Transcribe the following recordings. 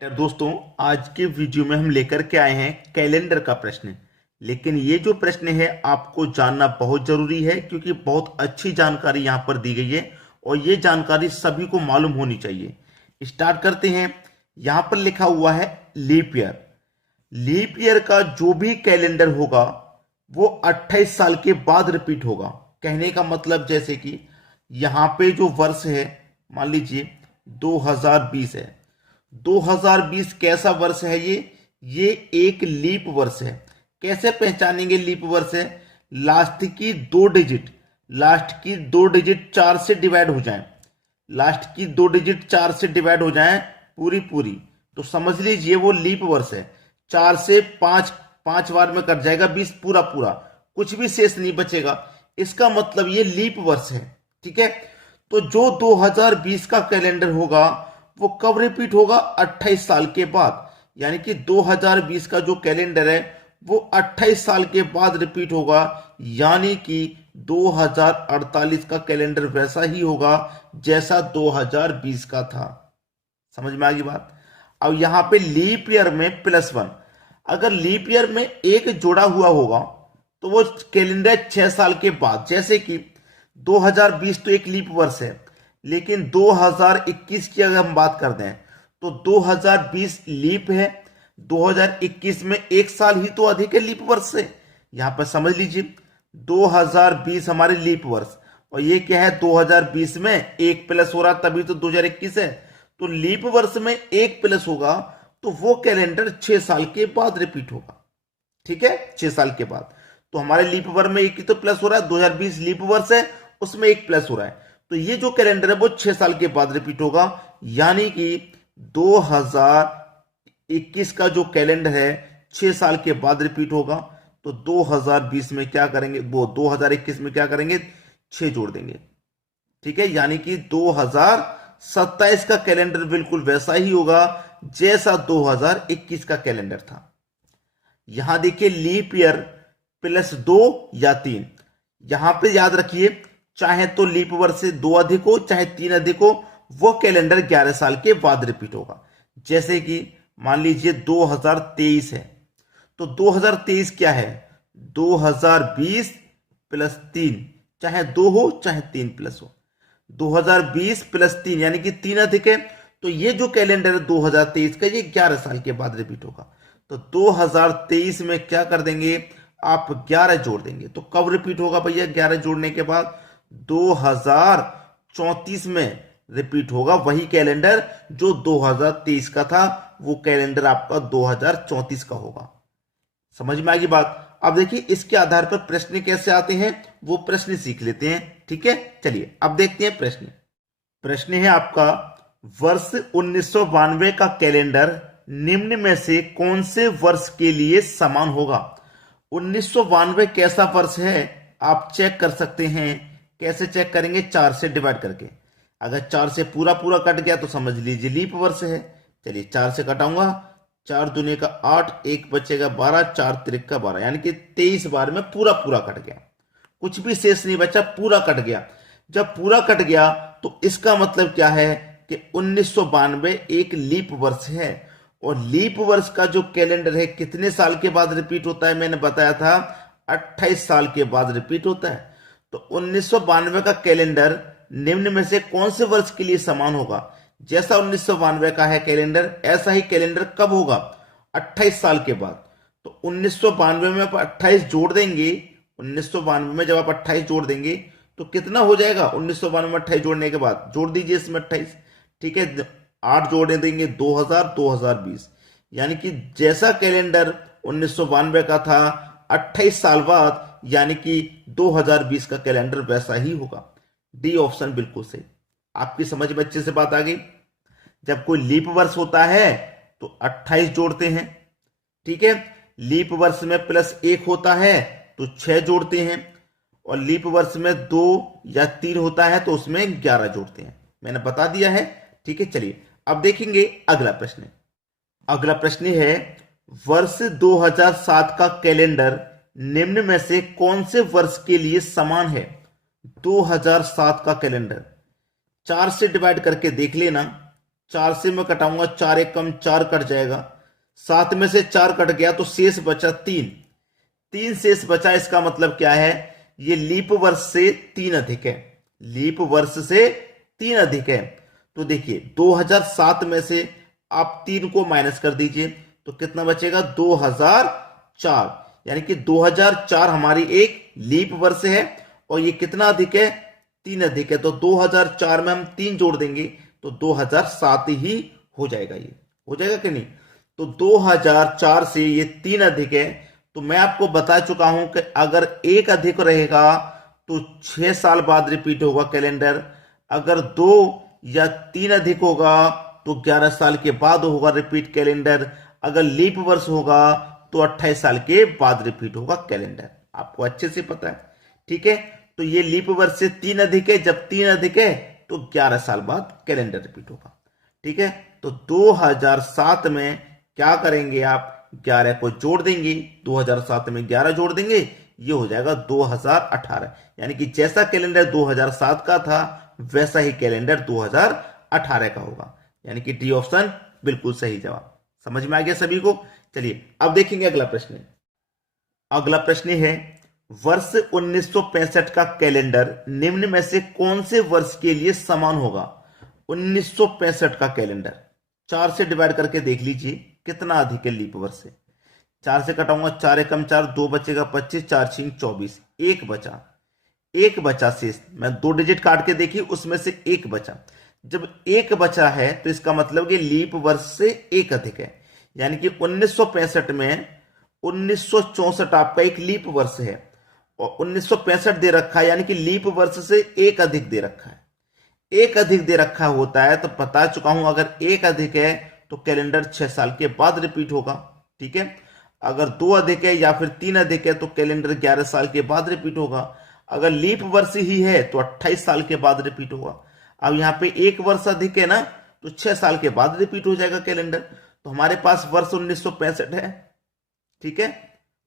दोस्तों, आज के वीडियो में हम लेकर के आए हैं कैलेंडर का प्रश्न। लेकिन ये जो प्रश्न है आपको जानना बहुत जरूरी है, क्योंकि बहुत अच्छी जानकारी यहाँ पर दी गई है और ये जानकारी सभी को मालूम होनी चाहिए। स्टार्ट करते हैं। यहाँ पर लिखा हुआ है लीप ईयर। लीप ईयर का जो भी कैलेंडर होगा वो 28 साल के बाद रिपीट होगा। कहने का मतलब जैसे कि यहाँ पे जो वर्ष है, मान लीजिए 2020 है। 2020 कैसा वर्ष है? ये एक लीप वर्ष है। कैसे पहचानेंगे लीप वर्ष है? लास्ट की दो डिजिट 4 से डिवाइड हो जाएं। लास्ट की दो डिजिट 4 से डिवाइड हो जाएं पूरी पूरी, तो समझ लीजिए वो लीप वर्ष है। 4 से 5 5 बार में कट जाएगा 20 पूरा पूरा, कुछ भी शेष नहीं बचेगा। इसका मतलब ये लीप वर्ष है। ठीक है, तो जो 2020 का कैलेंडर होगा वो कब रिपीट होगा? 28 साल के बाद। यानी कि 2020 का जो कैलेंडर है वो 28 साल के बाद रिपीट होगा। यानी कि 2048 का कैलेंडर वैसा ही होगा जैसा 2020 का था। समझ में आ गई बात? अब यहां पे लीप ईयर में +1, अगर लीप ईयर में एक जोड़ा हुआ होगा तो वो कैलेंडर 6 साल के बाद। जैसे कि 2020 तो एक लीप वर्ष है, लेकिन 2021 की अगर हम बात करते हैं तो 2020 लीप है, 2021 में एक साल ही तो अधिक है लीप वर्ष से। यहां पर समझ लीजिए 2020 हमारे लीप वर्ष, और ये क्या है? 2020 में एक प्लस हो रहा तभी तो 2021 है। तो लीप वर्ष में एक प्लस होगा तो वो कैलेंडर 6 साल के बाद रिपीट होगा। ठीक है, 6 साल के बाद। तो हमारे लीप वर्ष में एक ही तो प्लस हो रहा है, 2020 लीप वर्ष है, उसमें एक प्लस हो रहा है। तो ये जो कैलेंडर है वो 6 साल के बाद रिपीट होगा। यानी कि 2021 का जो कैलेंडर है 6 साल के बाद रिपीट होगा। तो 2020 में क्या करेंगे, वो 2021 में क्या करेंगे? 6 जोड़ देंगे। ठीक है, यानी कि 2027 का कैलेंडर बिल्कुल वैसा ही होगा जैसा 2021 का कैलेंडर था। यहां देखिए लीप ईयर +2 या 3। यहां पे याद रखिए, चाहे तो लीप वर्ष से 2 अधिक हो चाहे 3 अधिक हो, वो कैलेंडर 11 साल के बाद रिपीट होगा। जैसे कि मान लीजिए 2023 है, तो 2023 क्या है? 2020 +3, चाहे 2 हो चाहे 3 प्लस हो। 2020 +3 यानी कि 3 अधिक है, तो ये जो कैलेंडर है 2023 का ये 11 साल के बाद रिपीट होगा। तो 2023 में क्या कर देंगे आप? 11 जोड़ देंगे। तो कब रिपीट होगा भैया? 11 जोड़ने के बाद 2034 में रिपीट होगा वही कैलेंडर जो 2023 का था, वो कैलेंडर आपका 2034 का होगा। समझ में आ गई बात? अब देखिए इसके आधार पर प्रश्न कैसे आते हैं वो प्रश्न सीख लेते हैं। ठीक है, चलिए अब देखते हैं प्रश्न। प्रश्न है आपका, वर्ष 1992 का कैलेंडर निम्न में से कौन से वर्ष के लिए समान होगा? 1992 कैसा वर्ष है आप चेक कर सकते हैं। कैसे चेक करेंगे? 4 से डिवाइड करके। अगर 4 से पूरा पूरा कट गया तो समझ लीजिए लीप वर्ष है। चलिए 4 से कटाऊंगा, 4 दूनी का 8, एक बचेगा 12, 4 तिरिक का 12, यानी कि 23 बार में पूरा पूरा कट गया, कुछ भी शेष नहीं बचा, पूरा कट गया। जब पूरा कट गया तो इसका मतलब क्या है कि 1992 एक लीप वर्ष है। और लीप वर्ष का जो कैलेंडर है कितने साल के बाद रिपीट होता है? मैंने बताया था 28 साल के बाद रिपीट होता है। तो 1992 का कैलेंडर निम्न में से कौन से वर्ष के लिए समान होगा? जैसा 1992 का है कैलेंडर, ऐसा ही कैलेंडर कब होगा? 28 साल के बाद। तो 1992 में आप 28 जोड़ देंगे। 1992 में जब आप 28 जोड़ देंगे तो कितना हो जाएगा? 1992 में 28 जोड़ने के बाद जोड़ दीजिए इसमें 28। ठीक है, 8 जोड़ने देंगे 2000, 2020, यानी कि जैसा कैलेंडर 1992 का था 28 साल बाद, यानी कि 2020 का कैलेंडर वैसा ही होगा। डी ऑप्शन बिल्कुल सही। आपकी समझ में अच्छे से बात आ गई। जब कोई लीप वर्ष होता है तो 28 जोड़ते हैं। ठीक है, लीप वर्ष में +1 होता है तो 6 जोड़ते हैं, और लीप वर्ष में 2 या 3 होता है तो उसमें 11 जोड़ते हैं। मैंने बता दिया है। ठीक है, चलिए अब देखेंगे अगला प्रश्न। अगला प्रश्न है, वर्ष 2007 का कैलेंडर निम्न में से कौन से वर्ष के लिए समान है? 2007 का कैलेंडर 4 से डिवाइड करके देख लेना। 4 से मैं कटाऊंगा, 4 एक कम 4 कट जाएगा, 7 में से 4 कट गया तो शेष बचा 3, 3 शेष बचा। इसका मतलब क्या है, ये लीप वर्ष से 3 अधिक है, लीप वर्ष से 3 अधिक है। तो देखिए 2007 में से आप 3 को माइनस कर दीजिए तो कितना बचेगा, 2004, यानी कि 2004 हमारी एक लीप वर्ष है और ये कितना अधिक है, 3 अधिक है। तो 2004 में हम 3 जोड़ देंगे तो 2007 ही हो जाएगा, ये हो जाएगा कि नहीं। तो 2004 से ये 3 अधिक है। तो मैं आपको बता चुका हूं कि अगर 1 अधिक रहेगा तो 6 साल बाद रिपीट होगा कैलेंडर, अगर 2 या 3 अधिक होगा तो 11 साल के बाद होगा रिपीट कैलेंडर, अगर लीप वर्ष होगा तो 28 साल के बाद रिपीट होगा कैलेंडर। आपको अच्छे से पता है, ठीक है। तो ये लीप वर्ष से 3 अधिक है, जब 3 अधिक है तो 11 साल बाद कैलेंडर रिपीट होगा, ठीक है। तो 2007 में क्या करेंगे आप, 11 को जोड़ देंगे, 2007 में 11 जोड़ देंगे, ये हो जाएगा 2018, यानी कि जैसा कैलेंडर 2007 का था वैसा ही कैलेंडर 2018 का होगा, यानी कि डी ऑप्शन बिल्कुल सही जवाब। समझ में आ गया सभी को। चलिए अब देखेंगे अगला प्रश्न। अगला प्रश्न है, वर्ष 1965 का कैलेंडर निम्न में से कौन से वर्ष के लिए समान होगा। 1965 का कैलेंडर 4 से डिवाइड करके देख लीजिए कितना अधिक है लीप वर्ष से। 4 से कटाऊंगा, 4 एकम 4, 2 बचेगा 25, 4 छिंग 24, एक बचा, एक बचा शेष। मैं 2 डिजिट काट के देखी, उसमें से एक बचा। जब एक बचा है तो इसका मतलब कि लीप वर्ष से एक अधिक है, यानी कि 1965 में 1964 आपका एक लीप वर्ष है और 1965 दे रखा है, यानी कि लीप वर्ष से एक अधिक दे रखा है। एक अधिक दे रखा होता है तो बता चुका हूं, अगर एक अधिक है तो कैलेंडर 6 साल के बाद रिपीट होगा, ठीक है। अगर 2 अधिक है या फिर 3 अधिक है तो कैलेंडर 11 साल के बाद रिपीट होगा। अगर लीप वर्ष ही है तो 28 साल के बाद रिपीट होगा। अब यहाँ पे एक वर्ष अधिक है ना, तो 6 साल के बाद रिपीट हो जाएगा कैलेंडर। तो हमारे पास वर्ष 1965 है, ठीक है,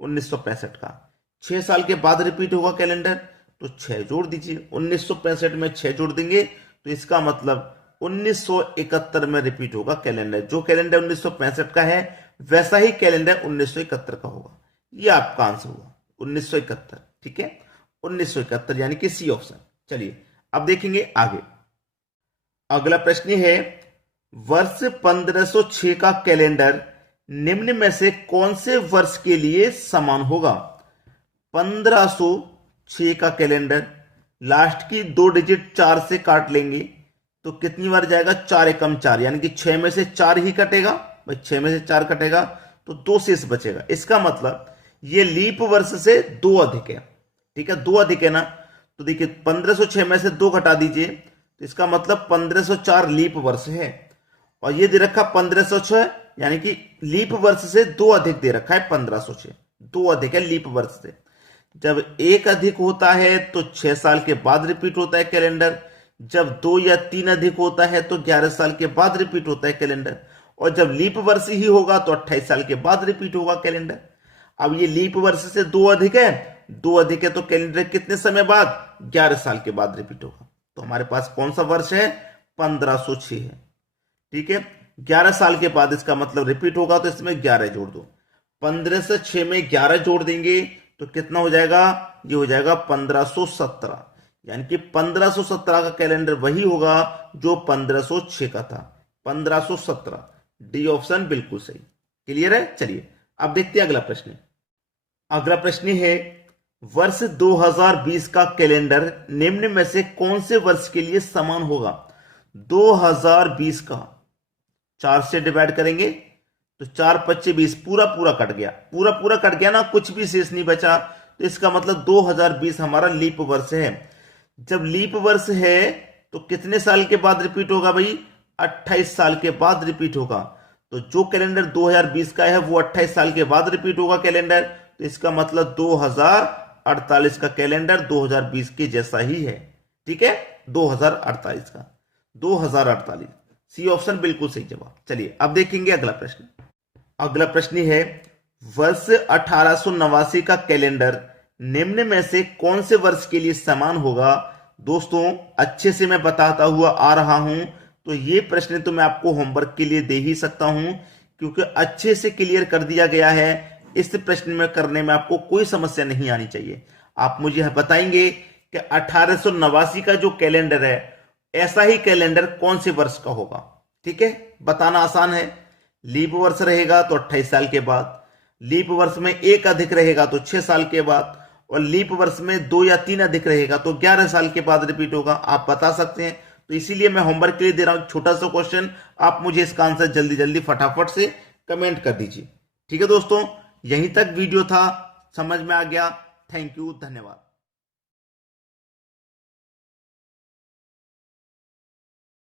1965 का 6 साल के बाद रिपीट होगा कैलेंडर, तो 6 जोड़ दीजिए। 1965 में 6 जोड़ देंगे तो इसका मतलब 1971 में रिपीट होगा कैलेंडर। जो कैलेंडर 1965 का है वैसा ही कैलेंडर 1971 का होगा। ये आपका आंसर हुआ 1971, ठीक है, 1971 यानी कि सी ऑप्शन। चलिए अब देखेंगे आगे। अगला प्रश्न है, वर्ष 1506 का कैलेंडर निम्न में से कौन से वर्ष के लिए समान होगा। 1506 का कैलेंडर लास्ट की 2 डिजिट 4 से काट लेंगे तो कितनी बार जाएगा, 4 एकम 4, यानी कि 6 में से 4 ही कटेगा भाई, 6 में से 4 कटेगा तो 2 शेष बचेगा। इसका मतलब ये लीप वर्ष से 2 अधिक है, ठीक है, 2 अधिक है ना। तो देखिए 1506 में से 2 घटा दीजिए तो इसका मतलब 1504 लीप वर्ष है और ये दे रखा 1506, यानी कि लीप वर्ष से 2 अधिक दे रखा है 1506, 2 अधिक है लीप वर्ष से। जब एक अधिक होता है तो 6 साल के बाद रिपीट होता है कैलेंडर, जब 2 या 3 अधिक होता है तो 11 साल के बाद रिपीट होता है कैलेंडर, और जब लीप वर्ष ही होगा तो 28 साल के बाद रिपीट होगा कैलेंडर। अब ये लीप वर्ष से 2 अधिक है, 2 अधिक है तो कैलेंडर कितने समय बाद, 11 साल के बाद रिपीट होगा। तो हमारे पास कौन सा वर्ष है, 1506 है, ठीक है। 11 साल के बाद इसका मतलब रिपीट होगा तो इसमें 11 जोड़ दो। 1506 में 11 जोड़ देंगे तो कितना हो जाएगा, ये हो जाएगा 1517, यानी कि 1517 का कैलेंडर वही होगा जो 1506 का था, 1517। डी ऑप्शन बिल्कुल सही। क्लियर है। चलिए अब देखते हैं अगला प्रश्न। अगला प्रश्न है, वर्ष 2020 का कैलेंडर निम्न में से कौन से वर्ष के लिए समान होगा। 2020 का 4 से डिवाइड करेंगे तो 4 25 20, पूरा पूरा कट गया, पूरा पूरा कट गया ना, कुछ भी शेष नहीं बचा। तो इसका मतलब 2020 हमारा लीप वर्ष है। जब लीप वर्ष है तो कितने साल के बाद रिपीट होगा भाई, 28 साल के बाद रिपीट होगा। तो जो कैलेंडर 2020 का है वो 28 साल के बाद रिपीट होगा कैलेंडर, तो इसका मतलब 2048 का कैलेंडर 2020 के जैसा ही है, ठीक है, 2048 का, 2048 सी ऑप्शन बिल्कुल सही जवाब। चलिए अब देखेंगे अगला प्रश्न। अगला प्रश्न है, वर्ष 1889 का कैलेंडर निम्न में से कौन से वर्ष के लिए समान होगा। दोस्तों अच्छे से मैं बताता हुआ आ रहा हूं तो ये प्रश्न तो मैं आपको होमवर्क के लिए दे ही सकता हूं, क्योंकि अच्छे से क्लियर कर दिया गया है। इस प्रश्न में करने में आपको कोई समस्या नहीं आनी चाहिए। आप मुझे बताएंगे कि 1889 का जो कैलेंडर है, ऐसा ही कैलेंडर कौन से वर्ष का होगा। ठीक है, बताना आसान है। लीप वर्ष रहेगा तो 28 साल के बाद, लीप वर्ष में एक अधिक रहेगा तो 6 साल के बाद, और लीप वर्ष में 2 या 3 अधिक रहेगा तो 11 साल के बाद रिपीट होगा। आप बता सकते हैं। तो इसीलिए मैं होमवर्क के लिए दे रहा हूं छोटा सा क्वेश्चन। आप मुझे इसका आंसर जल्दी जल्दी फटाफट से कमेंट कर दीजिए। ठीक है दोस्तों, यहीं तक वीडियो था, समझ में आ गया। थैंक यू, धन्यवाद।